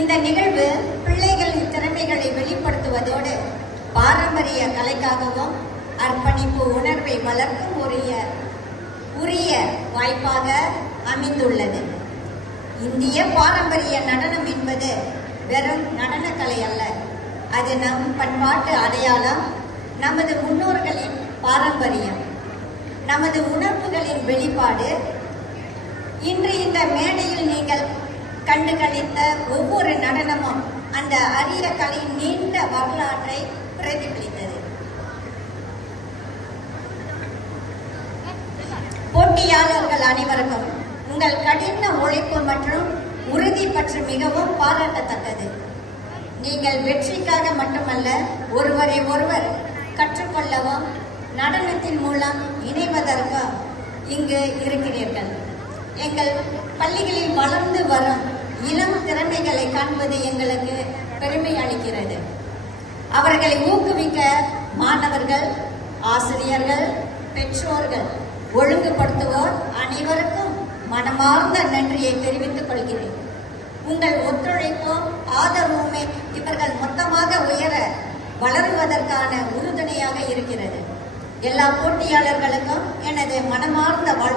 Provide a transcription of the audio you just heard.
இந்த நிகழ்வு பிள்ளைகளின் திறமைகளை வெளிப்படுத்துவதோடு பாரம்பரிய கலைக்காகவும் அர்ப்பணிப்பு உணர்வை வளர்க்கும் உரிய உரிய வாய்ப்பாக அமைந்துள்ளது. இந்திய பாரம்பரிய நடனம் என்பது வெறும் நடனக்கலை அல்ல. அது நம் பண்பாட்டு அடையாளம் நமது முன்னோர்களின் பாரம்பரியம் நமது உணர்வுகளின் வெளிப்பாடு. இன்று இந்த மேடையில் நீங்கள் கண்டு களித்த ஒவ்வொரு நடனமும் அந்த அரிய கலையின் நீண்ட வரலாற்றை பிரதிபலித்தது. போட்டியாளர்கள் அனைவருக்கும் உங்கள் கடின உழைப்பு மற்றும் உறுதி பற்றி மிகவும் பாராட்டத்தக்கது. நீங்கள் வெற்றிக்காக மட்டுமல்ல ஒருவரை ஒருவர் கற்றுக்கொள்ளவும் நடனத்தின் மூலம் இணைவதற்கும் இங்கு இருக்கிறீர்கள். எங்கள் பள்ளிகளில் வளர்ந்து வரும் காண்பது எங்களுக்கு பெருமை அளிக்கிறது. அவர்களை ஊக்குவிக்க மாணவர்கள் ஆசிரியர்கள் பெற்றோர்கள் ஒழுங்குபடுத்துவோர் அனைவருக்கும் மனமார்ந்த நன்றியை தெரிவித்துக் கொள்கிறேன். உங்கள் ஒத்துழைப்பும் ஆதரவுமே இவர்கள் மொத்தமாக உயர வளருவதற்கான உறுதுணையாக இருக்கிறது. எல்லா போட்டியாளர்களுக்கும் எனது மனமார்ந்த வாழ்த்து